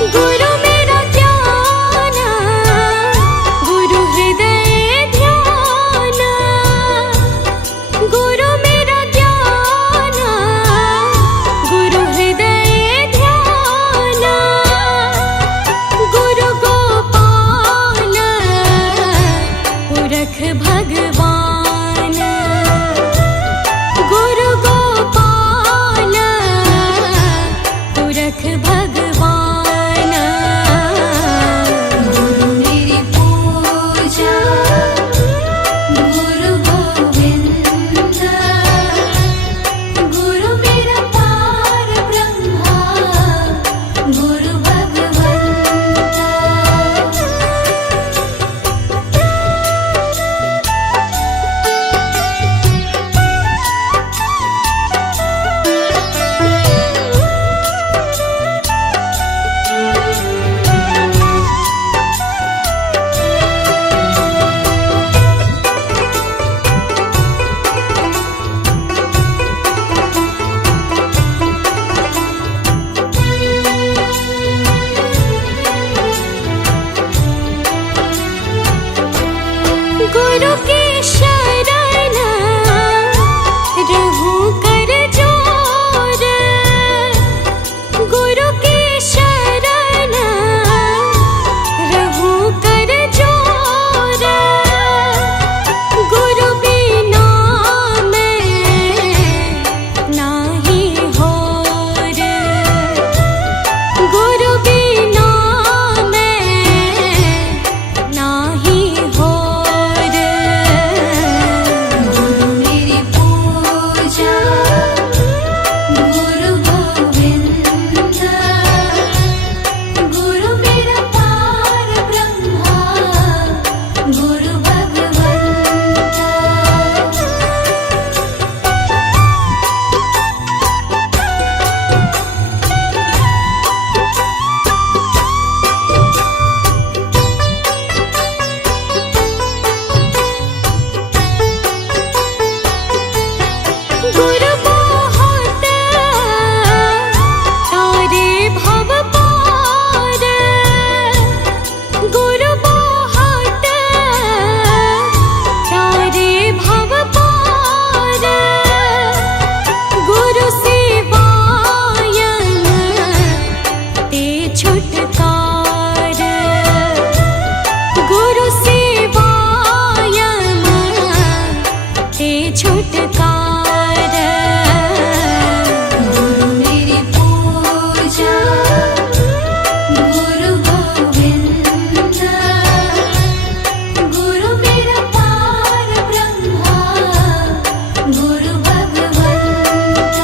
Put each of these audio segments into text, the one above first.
गुरु मेरा ज्ञान, गुरु हृदय ध्यान। गुरु मेरा ज्ञान, गुरु हृदय ध्यान। गुरु गोपाल पुरख भगवान। गुरु गोपाल पुरख भगवान। गुरु मेरी पूजा, गुरु गोविंद। गुरु मेरा पार ब्रह्मा, गुरु भगवंत। गुरु की शरण रहूं कर जोर। गुरु की शरण रहूं कर जोर। गुरु बिना मैं नाही होर। गुरु बिना मैं नाही होर। गुरु मेरी पूजा, गुरु गोविंद। गुरु मेरा पार ब्रह्मा, गुरु भगवंत। गुरु बहुत तारे भव पार। गुरु बहुत तारे भव पार। गुरु सेवायन ते छुटकार। गुरु सेवायन ते छुटकार। गुरु मेरी पूजा, गुरु गोविंद। गुरु मेरा पार ब्रह्मा, गुरु भगवंत।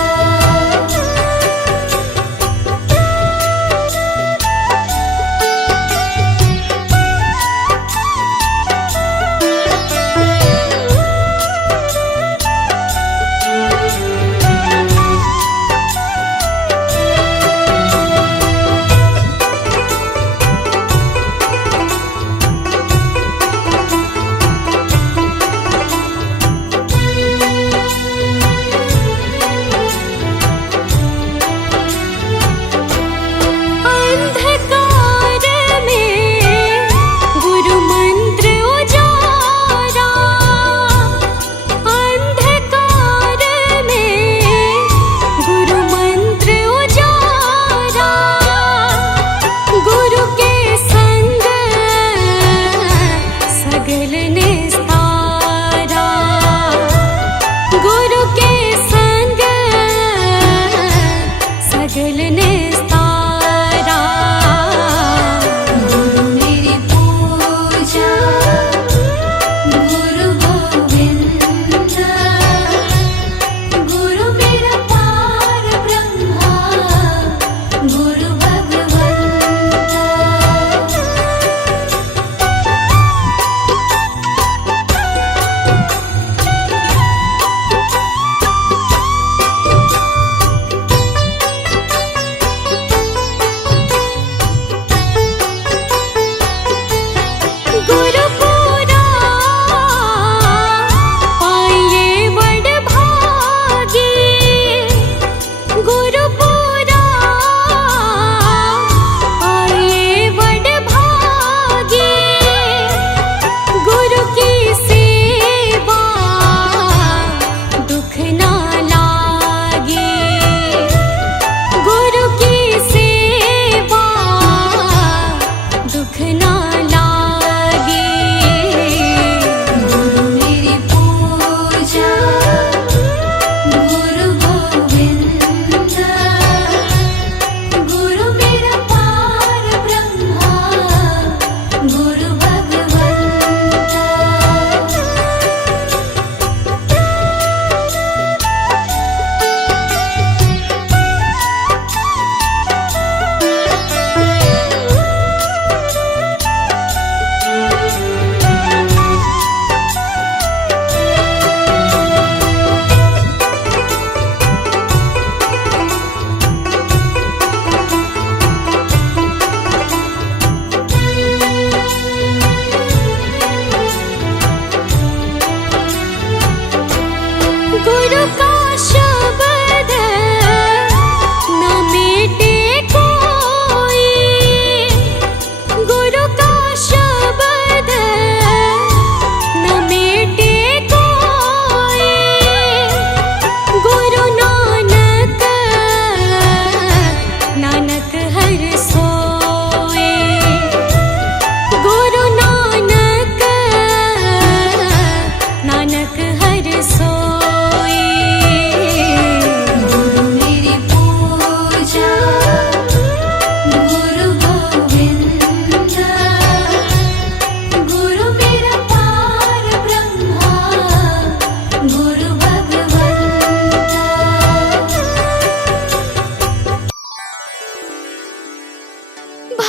भगवान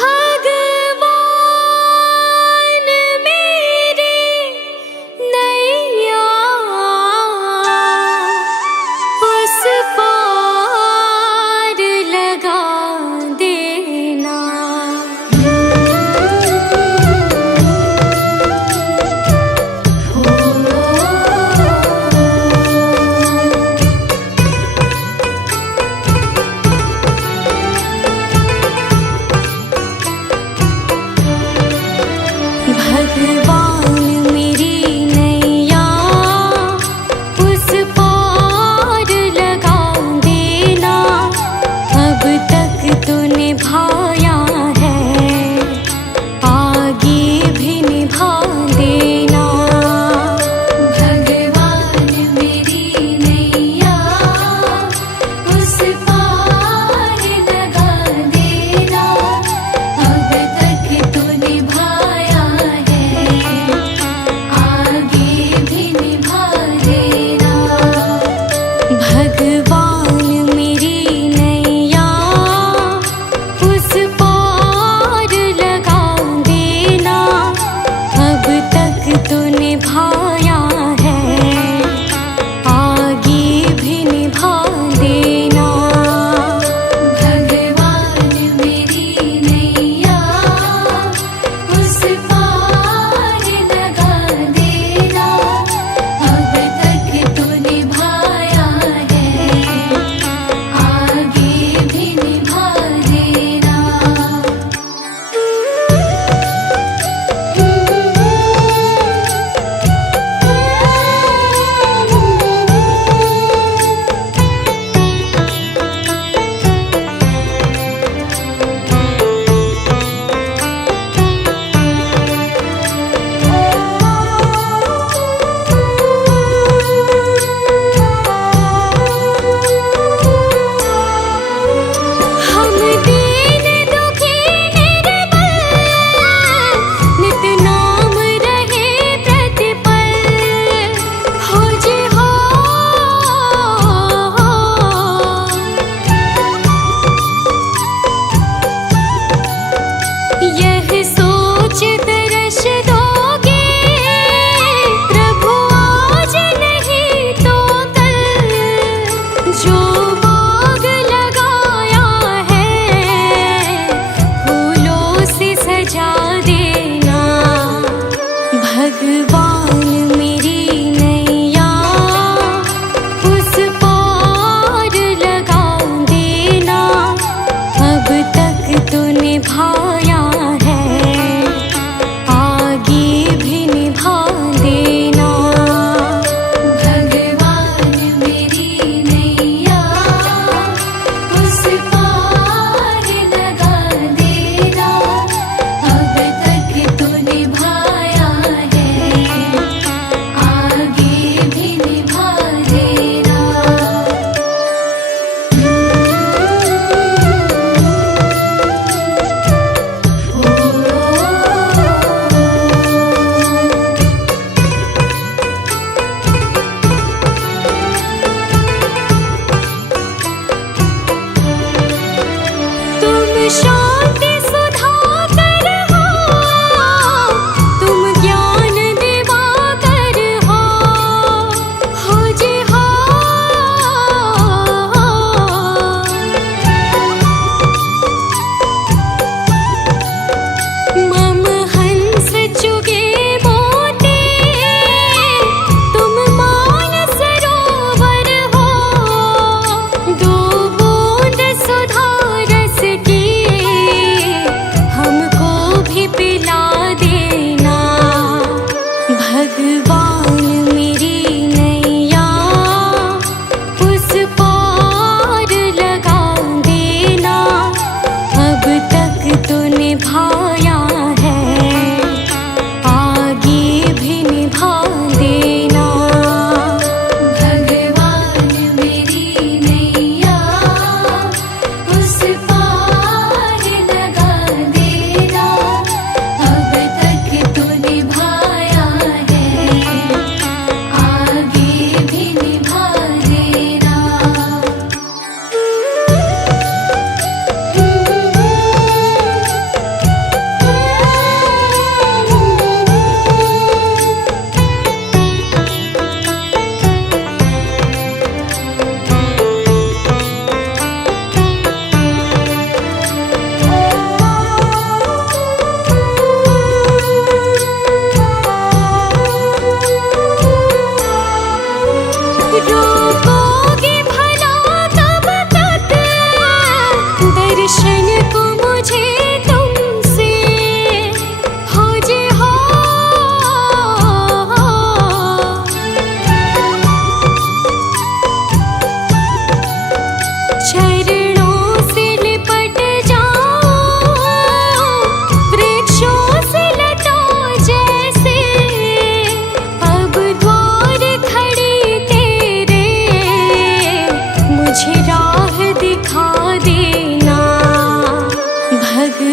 मेरी नैया उस पार लगा देना। भगवान मेरी नैया उस पार लगा देना। अब तक तो निभाया है, आगे भी निभा देना। भगवान मेरी नैया उस पार लगा देना। अब तक तो निभाया है, आगे भी निभा देना। भगवान मेरी नैया उस पार लगा देना। अब तक तो निभाया है, आगे भी निभा देना। भगवान मेरी नैया उस पार लगा देना। अब तक तो निभाया है, आगे भी निभा देना। हम दीन दुखी निर्बल, नित नाम रहे प्रतिपल। हो जी हो, यह सोच तरस दोगे प्रभु आज नहीं तो कल। जो बाग लगाया है फूलों से सजा देना। भगवान मेरी नैया उस पार लगा देना। अब तक तो निभाया है, आगे भी निभा देना। भगवान मेरी नैया उस पार लगा देना। अब तक तो निभाया है, आगे भी निभा देना। तुम शांति सुधाकर हो, तुम ज्ञान दिवाकर हो। हो जी हो, मम हंस चुगे मोती, तुम मान सरोवर हो। दो बूंद सुधा रस की हमको भी पिला देना। भगवान मेरी नैया उस पार लगा देना। अब तक तो निभाया है, आगे भी निभा देना। भगवान मेरी नैया उस पार लगा देना। अब तक तो निभाया है, आगे भी निभा देना।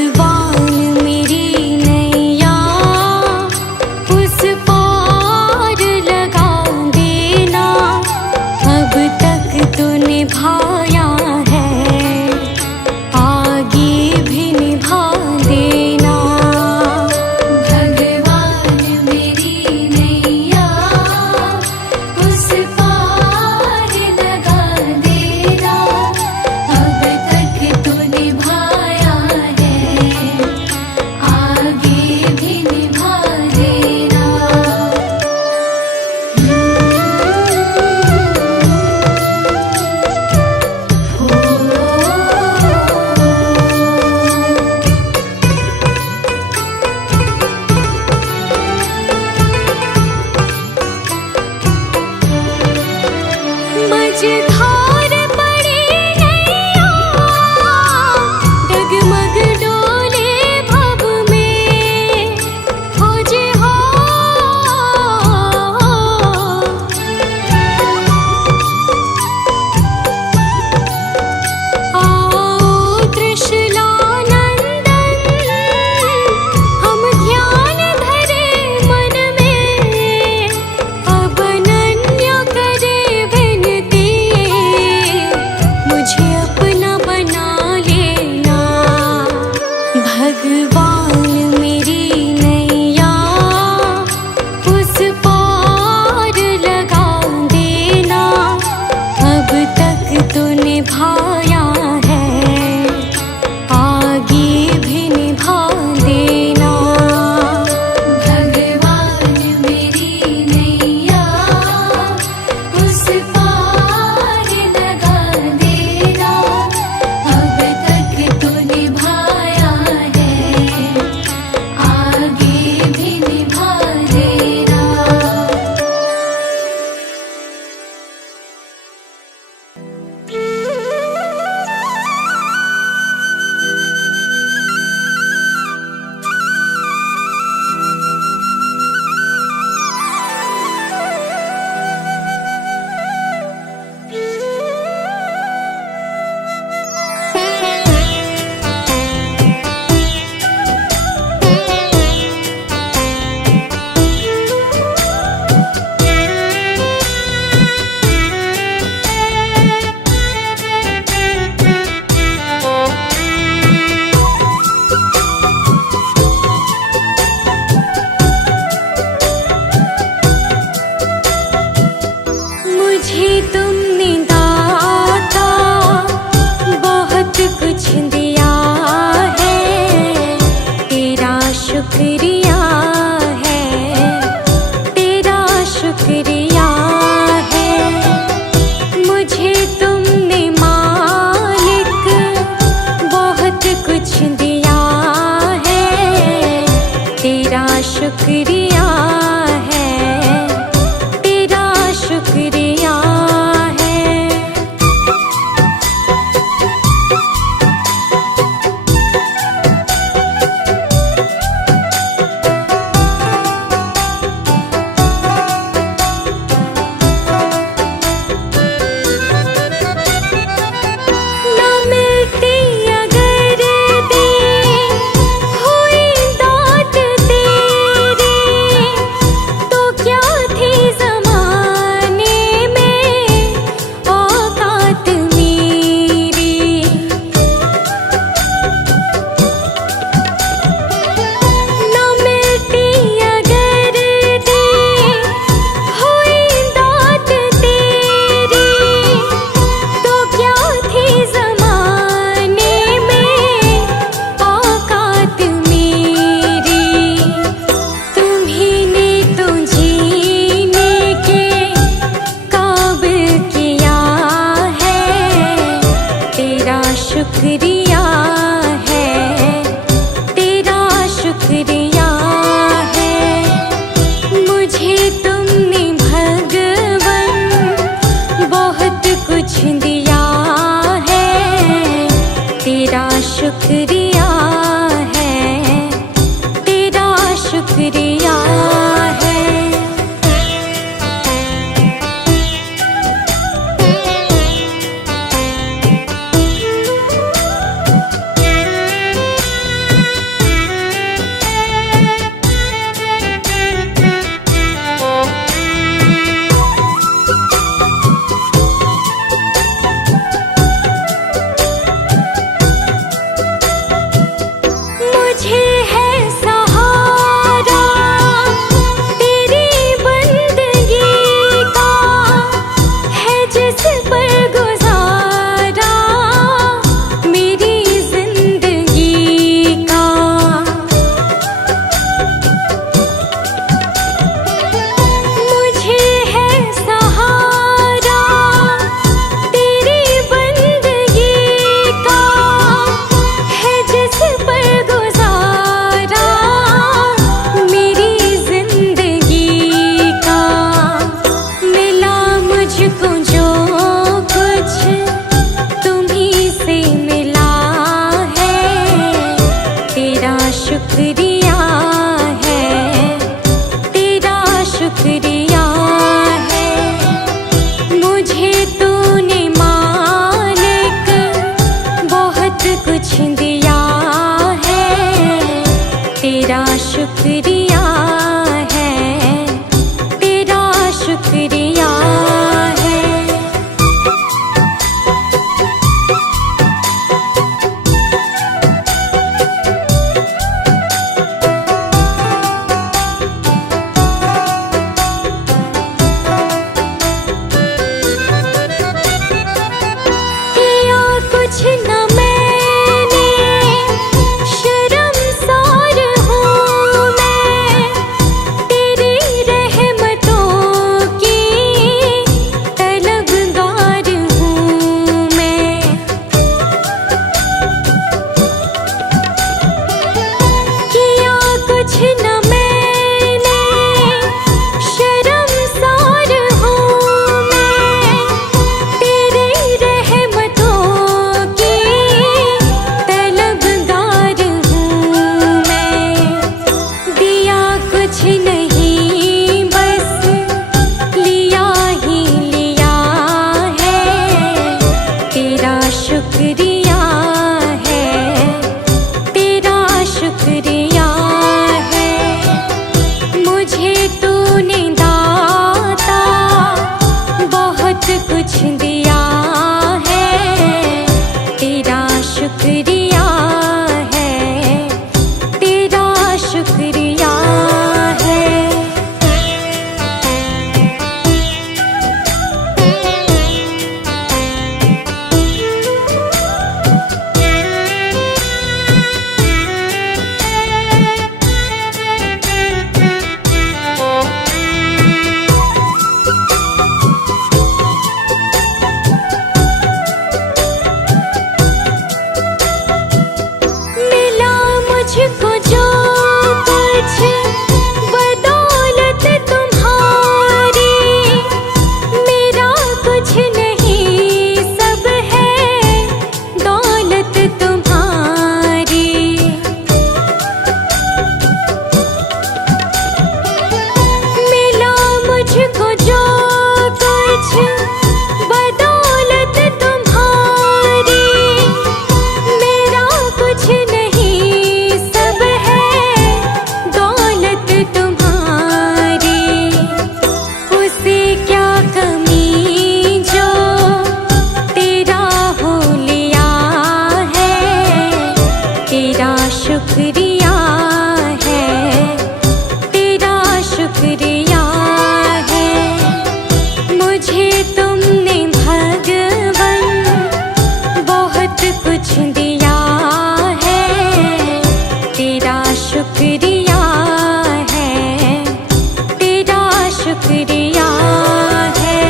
भगवान मेरी नैया उस पार लगा देना, अब तक तो निभाया है, आगे भी निभा देना। भगवान मेरी नैया उस पार लगा देना, अब तक तो निभाया है, आगे भी निभा देना। मझधार पड़ी नैया, डगमग डोले भव में, खोजे हो आओ त्रिशूलानंदन, हम ध्यान धरे मन में, अब अनन्य करे विनती, मुझे अपना बना लेना। भगवान मेरी नैया उस पार लगा देना, अब तक तो निभाया है, आगे भी निभा देना। भगवान मेरी नैया उस पार लगा देना, अब तक तो निभाया है, आगे भी निभा देना। मुझे तुमने दाता बहुत कुछ दिया है, तेरा शुक्रिया है, तेरा शुक्रिया है। मुझे तुमने मालिक बहुत कुछ दिया है, तेरा शुक्रिया है, तेरा शुक्रिया है। न मिलती अगर दी हुई दात तेरी, तो क्या थी ज़माने में औकात मेरी। न मिलती अगर दी हुई दात तेरी, तो क्या थी ज़माने में औकात मेरी। तुम्हीं ने तो जीने के काबिल किया है, तेरा शुक्रिया है, तेरा शुक्रिया है। मुझे तुमने भगवन बहुत कुछ दिया है, तेरा शुक्रिया है, तेरा शुक्रिया है। मुझे है सहारा तेरी बंदगी का, है जिस पर गुजारा मेरी जिंदगी का। मुझे है सहारा तेरी बंदगी का, है जिस पर गुजारा मेरी जिंदगी का। मिला मुझको जो कुछ तुम्हीं से मिला है, तेरा शुक्रिया है, तेरा शुक्रिया है। मुझे तूने मालिक बहुत कुछ दिया है, तेरा शुक्रिया है, तेरा शुक्रिया है। किया कुछ न मैंने, शर्मसार हूँ मैं, तेरी रहमतों की तलबगार हूँ मैं। किया कुछ न मैंने, शर्मसार हूँ मैं, तेरी रहमतों की तलबगार हूँ मैं। दिया कुछ नहीं बस लिया ही लिया है, तेरा शुक्रिया है, तेरा शुक्रिया है। मुझे तूने दाता बहुत कुछ दिया है, तेरा शुक्रिया है, तेरा शुक्रिया है। मिला मुझको जो कुछ बदौलत तुम्हारी, मेरा कुछ नहीं सब है दौलत तुम्हारी। मिला मुझको जो कुछ बदौलत तुम्हारी, मेरा कुछ नहीं सब है दौलत तुम्हारी। उसे क्या कमी जो तेरा हो लिया है, तेरा शुक्रिया है, तेरा शुक्रिया है। मुझे तुमने भगवन बहुत कुछ दिया है, तेरा शुक्रिया है, तेरा शुक्रिया है।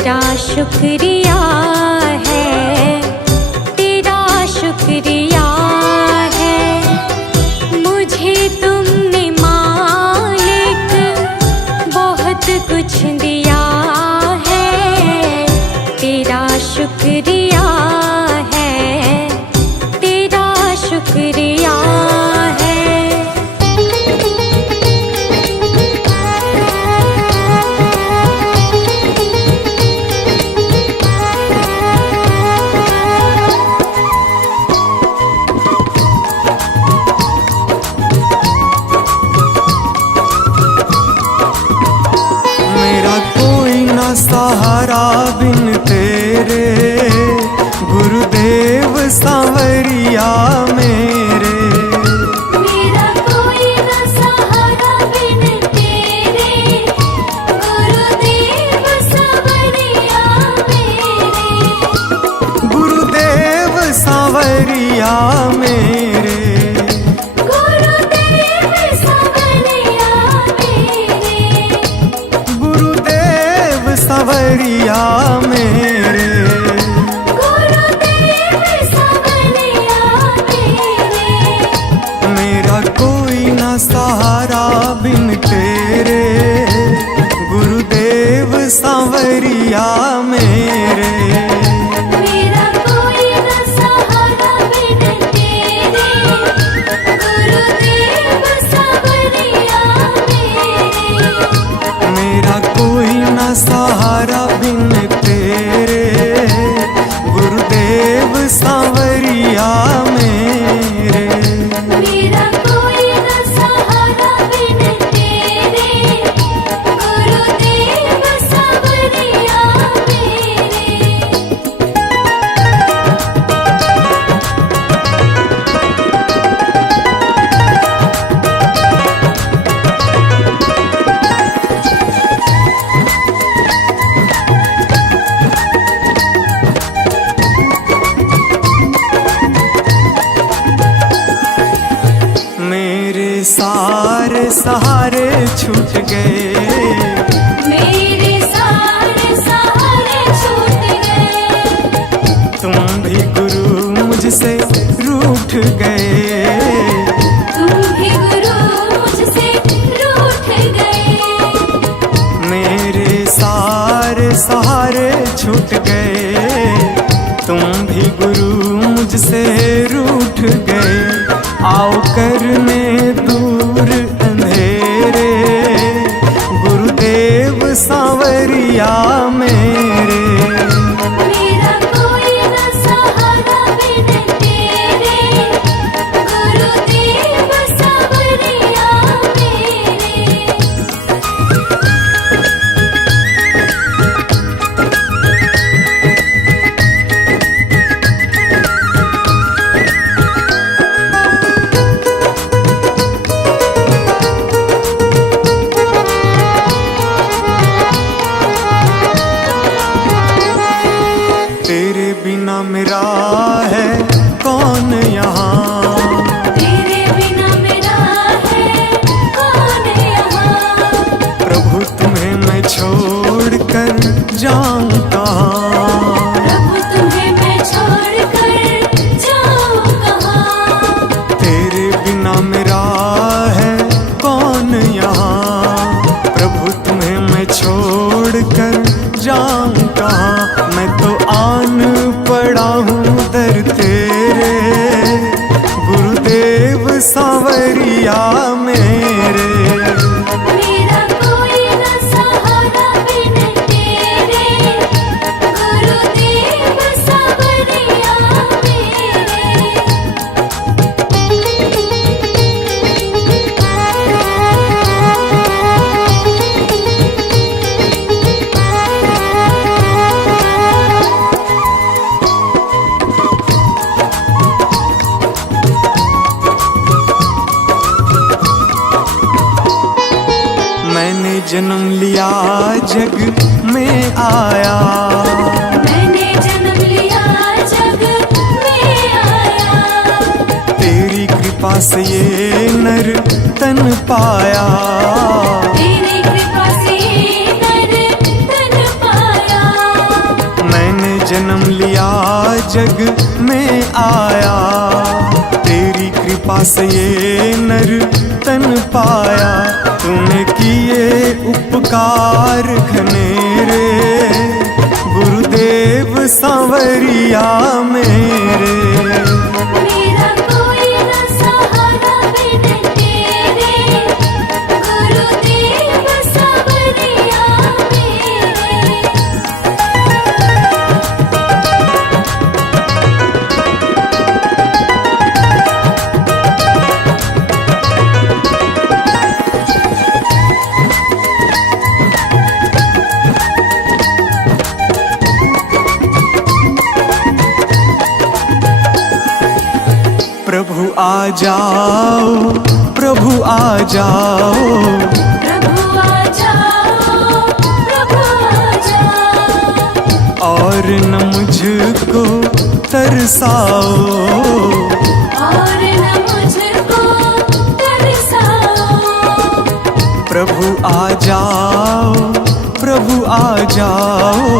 तेरा शुक्रिया है, तेरा शुक्रिया है। मुझे तुमने मालिक बहुत कुछ दिया है, तेरा शुक्रिया है, तेरा शुक्रिया है। सहारा बिन तेरे गुरुदेव सांवरिया मेरे। मेरा कोई न सहारा बिन तेरे गुरुदेव सांवरिया मेरे। गुरुदेव सांवरिया मेरे। गुरुदेव सांवरिया मेरे। गुरुदेव सांवरिया मेरे। गुरुदेव सांवरिया मेरे। मेरा कोई ना सहारा बिन तेरे गुरुदेव सांवरिया मेरे। मेरा कोई न सहारा बिन तेरे गुरुदेव सांवरिया मेरे। मेरा कोई ना सहारा बिन तेरे गुरुदेव सांवरिया मेरे। मेरा कोई न सहारा बिन तेरे गुरुदेव सांवरिया मेरे। मेरे सारे सहारे छूट गए। मेरे सारे सहारे छूट गए। तुम भी गुरु मुझसे रूठ गए। तुम भी गुरु मुझसे रूठ गए। मेरे सारे सहारे छूट गए। तुम भी गुरु मुझसे रूठ गए। आओ करने दूर अंधेरे गुरुदेव सांवरिया मेरे। मेरा कोई न सहारा बिन तेरे गुरुदेव सांवरिया मेरे। तेरे बिना मेरा है कौन यहाँ। तेरे बिना मेरा है कौन यहाँ। प्रभु तुम्हें मैं छोड़ कर जाऊं कहाँ। प्रभु तुम्हें मैं छोड़ कर जाऊं कहाँ। तेरे बिना मेरा है कौन यहाँ। प्रभु तुम्हें मैं छोड़ कर जाऊं कहाँ। मैं तो आन पड़ा हूँ दर तेरे गुरुदेव सांवरिया मेरे। मेरा कोई न सहारा बिन तेरे गुरुदेव सांवरिया मेरे। मैंने जन्म लिया जग में आया। मैंने जन्म लिया जग में आया। तेरी कृपा से ये नर तन पाया। तेरी कृपा से नर तन पाया। जग में आया, तेरी कृपा से ये नर तन पाया। तूने किए उपकार घनेरे, गुरुदेव सांवरिया मेरे। मेरा कोई न सहारा बिन तेरे, गुरुदेव सांवरिया मेरे। प्रभु आ जाओ, प्रभु आ जाओ, प्रभु आ जाओ, प्रभु आ जाओ। और न मुझको तरसाओ, और न मुझको तरसाओ। प्रभु आ जाओ, प्रभु आ जाओ,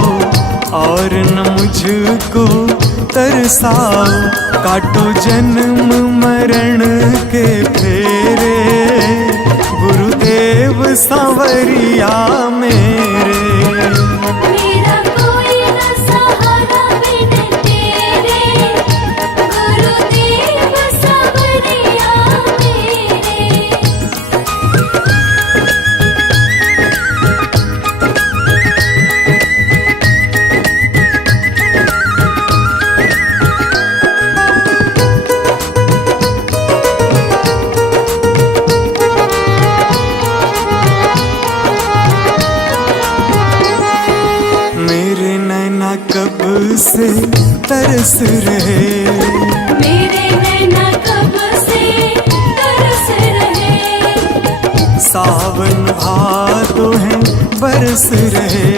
और न मुझको तरसाओ। काटो जन्म मरण के फेरे, गुरुदेव सांवरिया मेरे। मेरा कोई न सहारा बिन तेरे, गुरुदेव सांवरिया मेरे। मेरे नैना कब से तरस रहे, मेरे नैना कब से तरस रहे। सावन भादो है बरस रहे,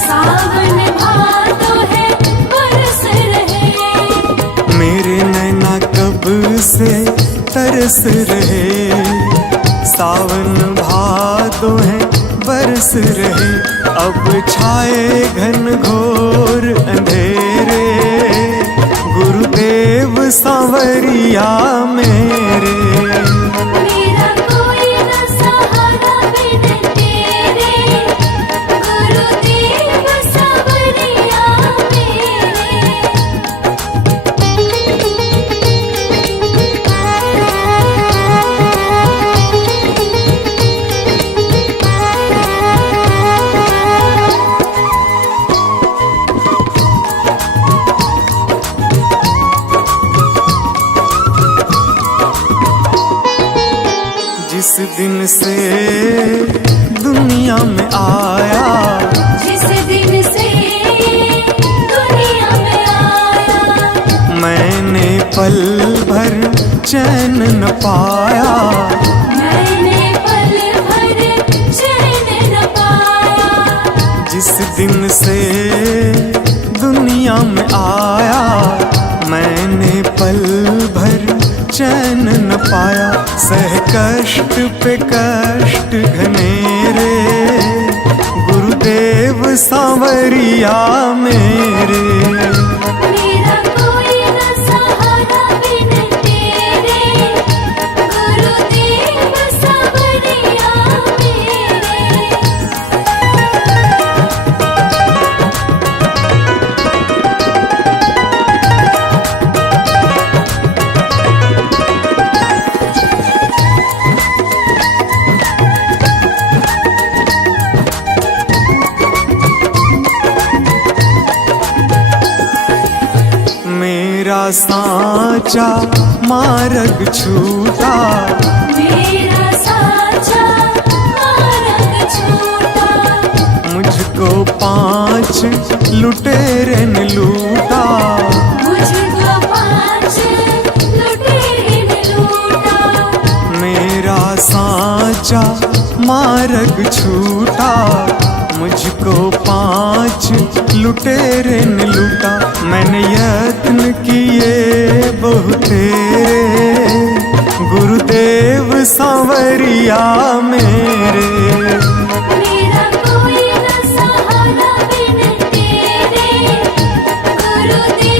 सावन भादो है बरस रहे। मेरे नैना कब से तरस रहे। सावन भादो है बरस रहे। अब छाए घन घोर अंधेरे, गुरुदेव सांवरिया मेरे। मेरा कोई न सहारा बिन तेरे, गुरुदेव सांवरिया जिस दिन से दुनिया में आया, जिस दिन से दुनिया में आया। मैंने पल भर चैन न पाया। मैंने पल भर चैन न पाया। जिस दिन से दुनिया में आया, मैंने पल भर चैन न पाया। सह कष्ट पे कष्ट घनेरे, गुरुदेव सांवरिया मेरे। मेरा कोई न सहारा बिन तेरे, गुरुदेव सांवरिया मेरे। मेरा साचा मार्ग छूटा, मेरा साचा मार्ग छूटा। मुझको 5 लुटेरे ने लूटा। मुझको 5 लुटेरे ने लूटा। मेरा साचा मार्ग छूटा, मुझको 5 लुटेरे ने लूटा। मैंने यत्न किए बहुतेरे, गुरुदेव सांवरिया मेरे। मेरा कोई न सहारा बिन तेरे, गुरुदेव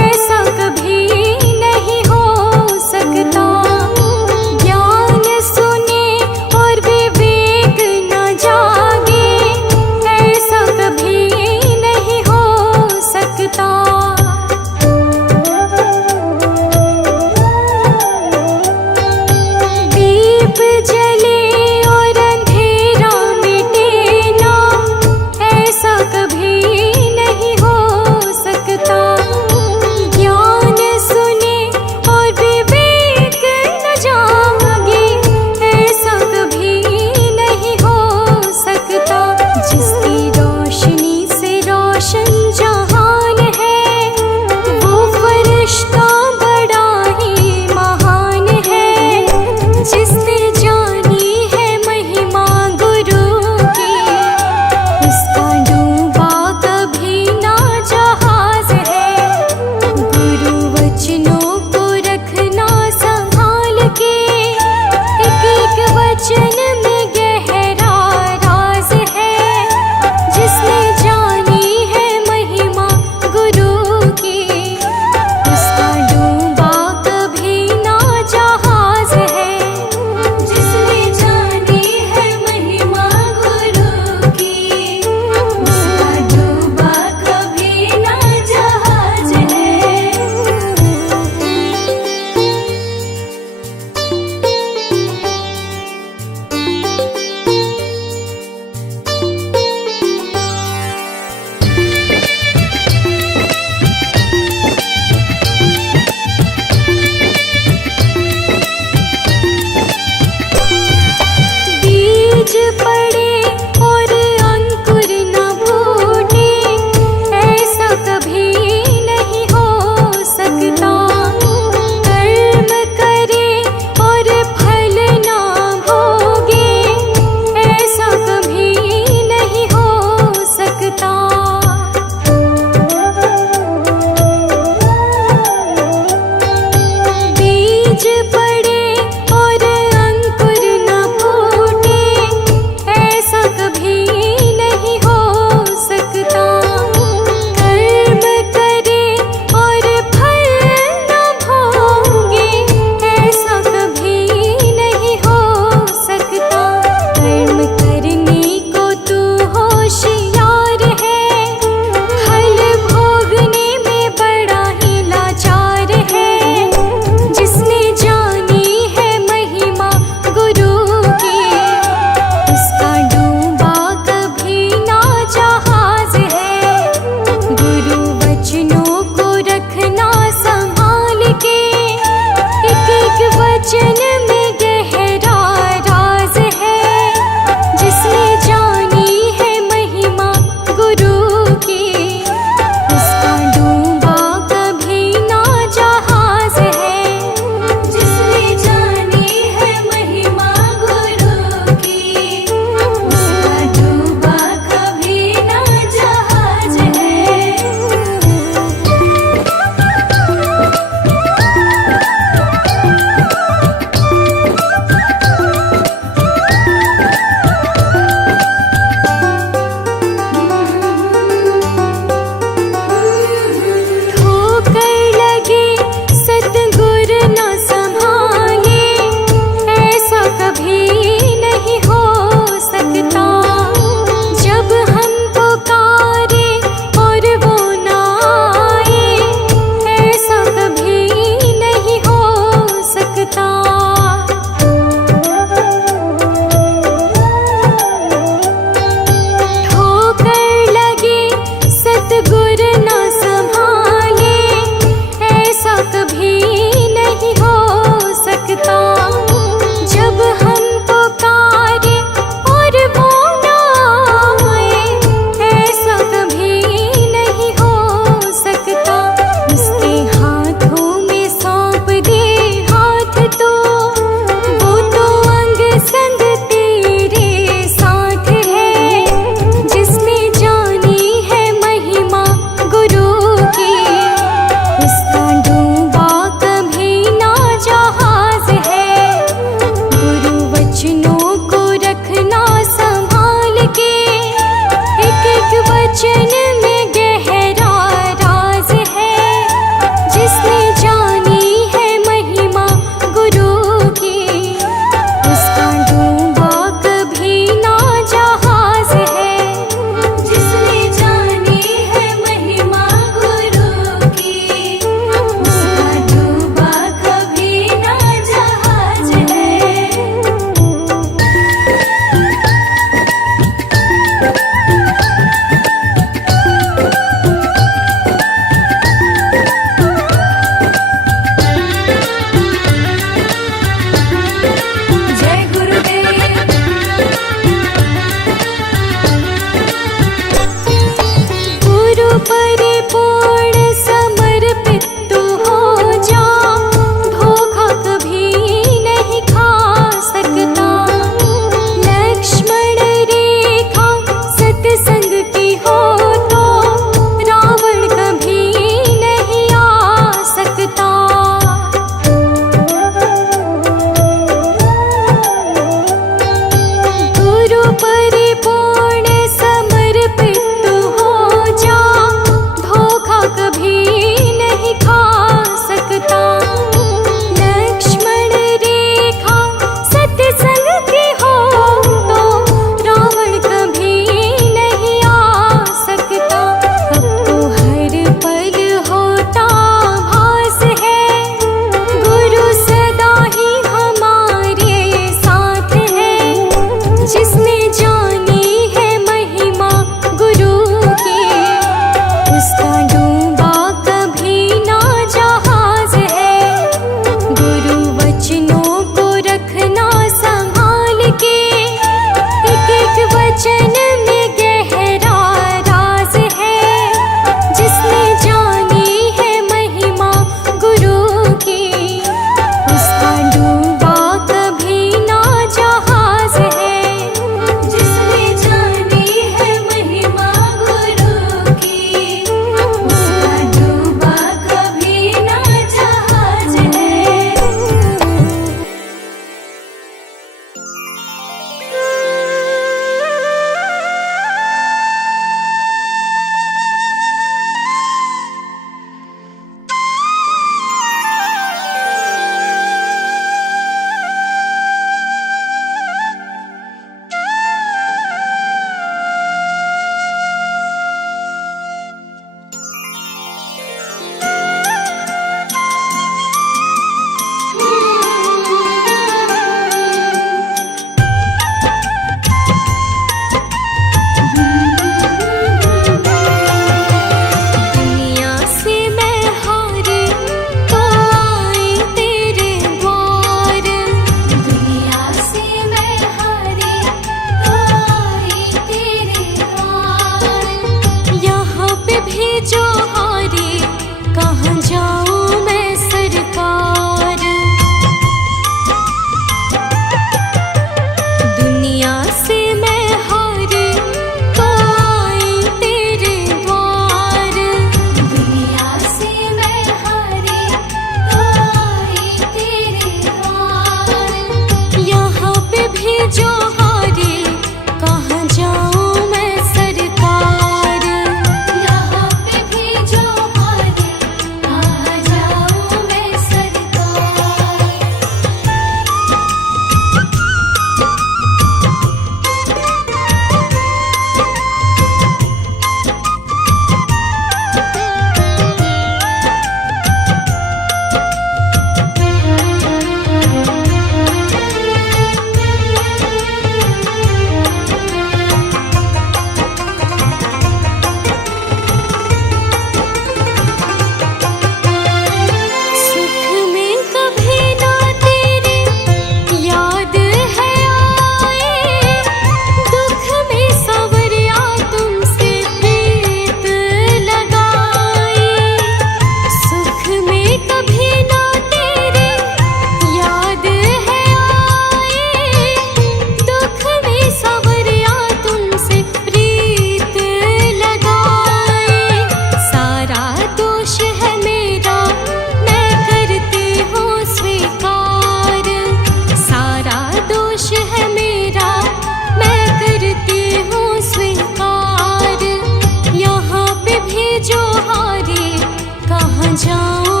जाऊं